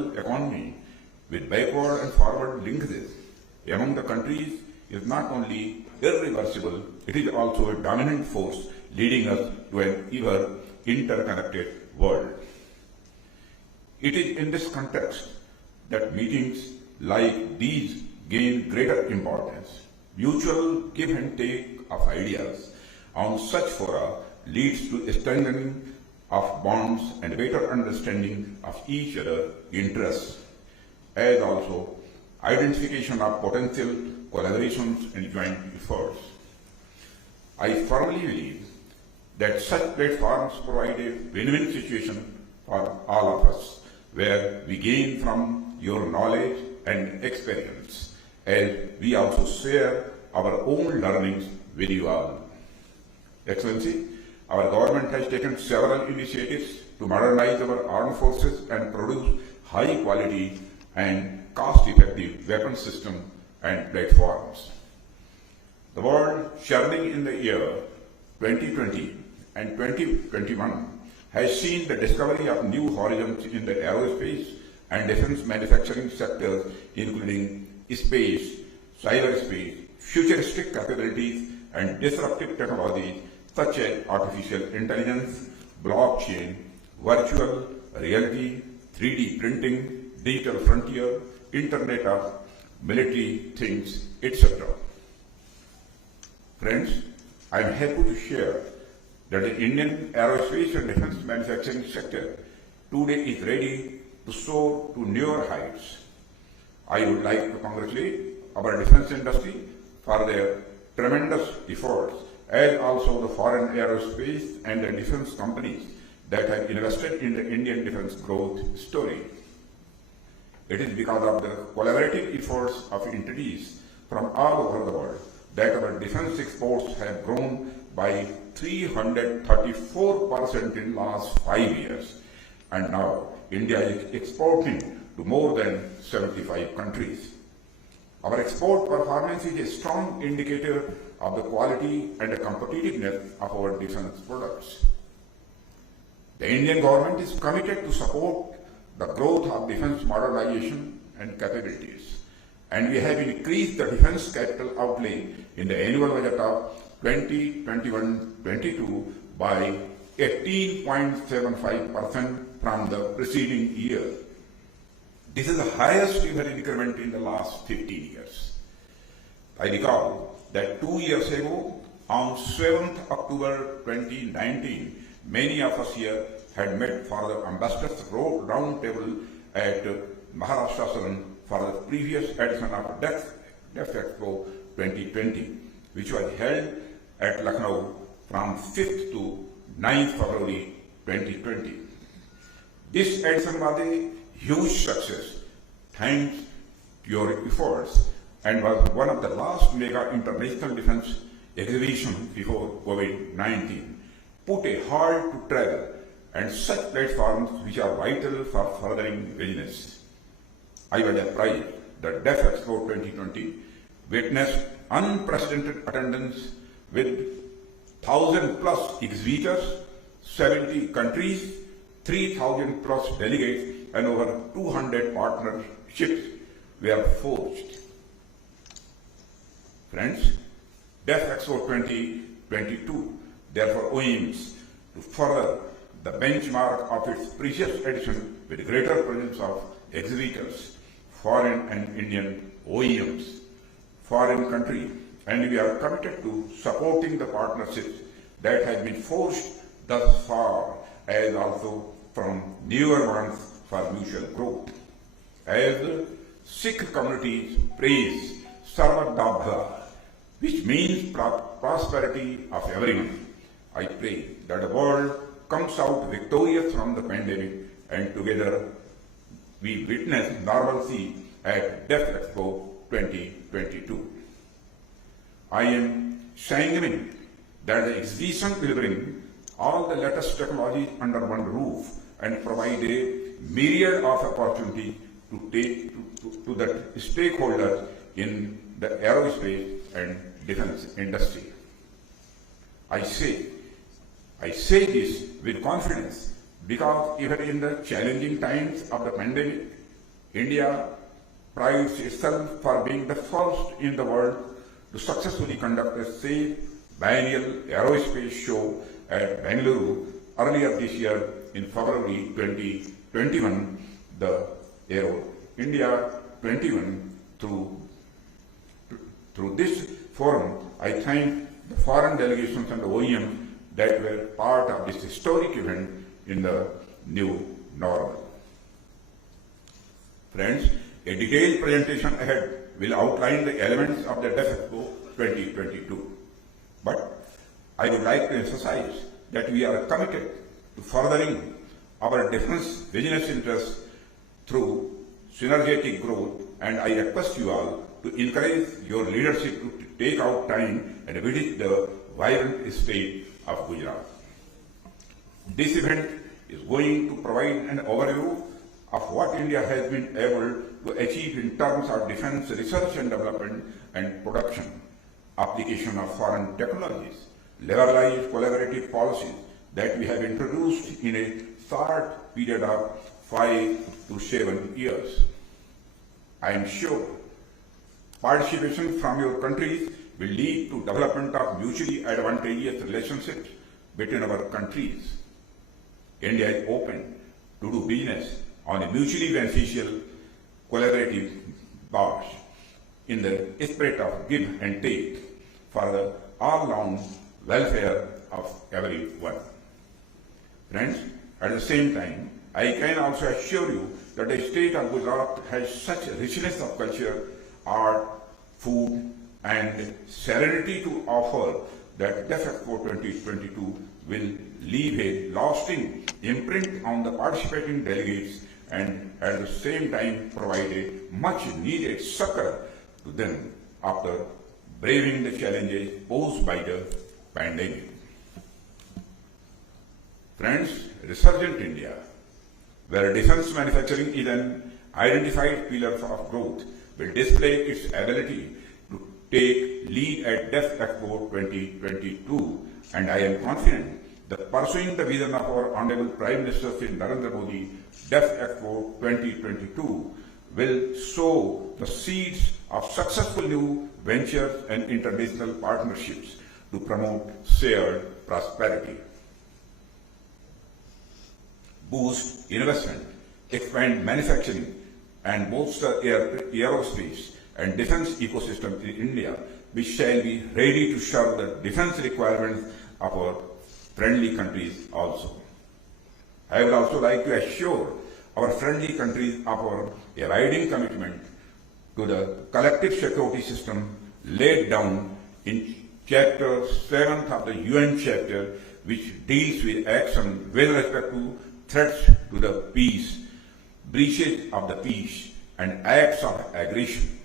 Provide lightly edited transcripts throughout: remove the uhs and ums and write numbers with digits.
global economy with backward and forward linkages among the countries is not only irreversible, it is also a dominant force leading us to an ever interconnected world. It is in this context that meetings like these gain greater importance. Mutual give and take of ideas on such fora leads to strengthening of bonds and better understanding of each other's interests, as also identification of potential collaborations and joint efforts. I firmly believe that such platforms provide a win-win situation for all of us, where we gain from your knowledge and experience, as we also share our own learnings with you all. Excellency, our government has taken several initiatives to modernize our armed forces and produce high-quality and cost-effective weapon systems and platforms. The world churning in the year 2020 and 2021 has seen the discovery of new horizons in the aerospace and defense manufacturing sectors, including space, cyberspace, futuristic capabilities, and disruptive technologies such as artificial intelligence, blockchain, virtual reality, 3D printing, digital frontier, Internet of military things, etc. Friends, I am happy to share that the Indian aerospace and defense manufacturing sector today is ready to soar to newer heights. I would like to congratulate our defense industry for their tremendous efforts, as also the foreign aerospace and the defense companies that have invested in the Indian defense growth story. It is because of the collaborative efforts of entities from all over the world that our defense exports have grown by 334% in the last 5 years, and now India is exporting to more than 75 countries. Our export performance is a strong indicator of the quality and the competitiveness of our defense products. The Indian government is committed to support the growth of defense modernization and capabilities, and we have increased the defense capital outlay in the annual budget of 2021-22 by 18.75% from the preceding year. This is the highest ever increment in the last 15 years. I recall that 2 years ago, on 7th October 2019, many of us here had met for the Ambassadors Round Table at Maharashtra Salon for the previous edition of DEF Expo 2020, which was held at Lucknow from 5th to 9th February 2020. This edition was a huge success thanks to your efforts, and was one of the last mega international defense exhibitions before COVID-19. Put a halt to travel and such platforms which are vital for furthering business. I was surprised that DEF Expo 2020 witnessed unprecedented attendance with 1,000+ exhibitors, 70 countries, 3,000+ delegates, and over 200 partnerships were forged. Friends, DEF Expo 2022 therefore aims to further the benchmark of its previous edition with greater presence of exhibitors, foreign and Indian OEMs, foreign countries, and we are committed to supporting the partnerships that have been forged thus far, as also from newer ones for mutual growth. As Sikh communities praise Sarvat da Bhala, which means prosperity of everyone, I pray that the world comes out victorious from the pandemic, and together we witness normalcy at DEF Expo 2022. I am sanguine that the exhibition will bring all the latest technologies under one roof and provide a myriad of opportunities to the stakeholders in the aerospace and defense industry. I say this with confidence because even in the challenging times of the pandemic, India prides itself for being the first in the world to successfully conduct a safe biennial aerospace show at Bengaluru earlier this year in February 2021, the Aero India 21. Through this forum, I thank the foreign delegations and the OEMs that were part of this historic event in the new normal. Friends, a detailed presentation ahead will outline the elements of the DefExpo 2022. But I would like to emphasize that we are committed to furthering our defense business interests through synergetic growth, and I request you all to encourage your leadership to take out time and visit the vibrant state of Gujarat. This event is going to provide an overview of what India has been able to achieve in terms of defense research and development and production, application of foreign technologies, liberalized collaborative policies that we have introduced in a short period of 5 to 7 years. I am sure participation from your countries will lead to development of mutually advantageous relationships between our countries. India is open to do business on a mutually beneficial collaborative basis in the spirit of give and take for the all-round welfare of everyone. Friends, at the same time, I can also assure you that the state of Gujarat has such a richness of culture, art, food, and serenity to offer that DefExpo 2022 will leave a lasting imprint on the participating delegates and at the same time provide a much needed succor to them after braving the challenges posed by the pandemic. Friends, resurgent India, where defense manufacturing is an identified pillar of growth, will display its ability to take lead at DefExpo 2022, and I am confident that pursuing the vision of our Honorable Prime Minister Shri Narendra Modi, DefExpo 2022 will sow the seeds of successful new ventures and international partnerships to promote shared prosperity, boost investment, expand manufacturing, and bolster aerospace and defense ecosystem in India, which shall be ready to serve the defense requirements of our friendly countries also. I would also like to assure our friendly countries of our abiding commitment to the collective security system laid down in Chapter 7th of the UN Chapter, which deals with action with respect to threats to the peace, breaches of the peace, and acts of aggression.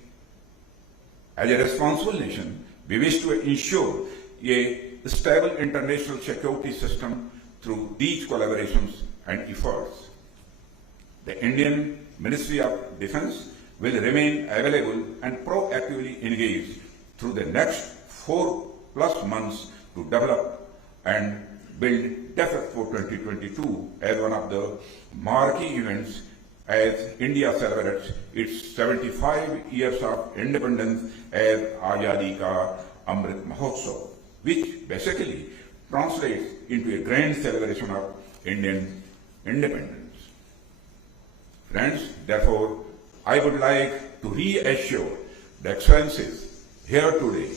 As a responsible nation, we wish to ensure a stable international security system through these collaborations and efforts. The Indian Ministry of Defense will remain available and proactively engaged through the next 4+ months to develop and build DefExpo 2022 as one of the marquee events as India celebrates its 75 years of independence as Azadi Ka Amrit Mahotsav, which basically translates into a grand celebration of Indian independence. Friends, therefore, I would like to reassure the Excellencies here today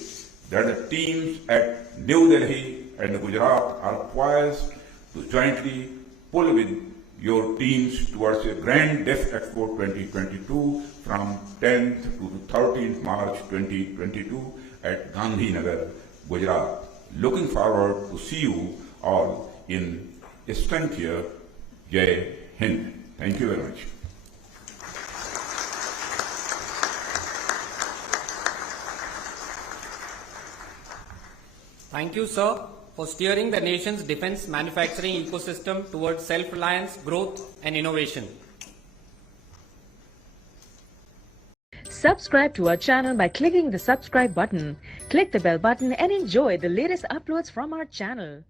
that the teams at New Delhi and Gujarat are poised to jointly pull with your teams towards a grand DefExpo 2022 from 10th to 13th March 2022 at Gandhinagar, Gujarat. Looking forward to see you all in strength here. Jai Hind. Thank you very much. Thank you, sir, for steering the nation's defense manufacturing ecosystem towards self-reliance, growth, and innovation. Subscribe to our channel by clicking the subscribe button. Click the bell button and enjoy the latest uploads from our channel.